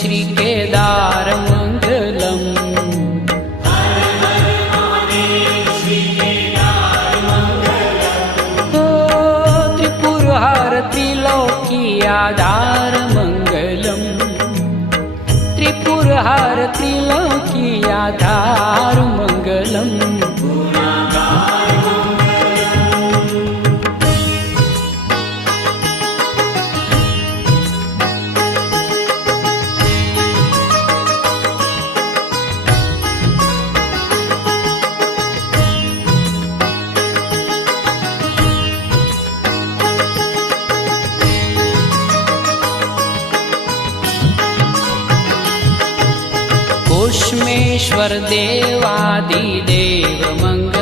श्री केदार मंगलम। त्रिपुरहार त्रिलोकी आधार मंगलम। त्रिपुरहार त्रिलोकी आधार मंगलम। कोशमेश्वर देवादिदेव मंगलम।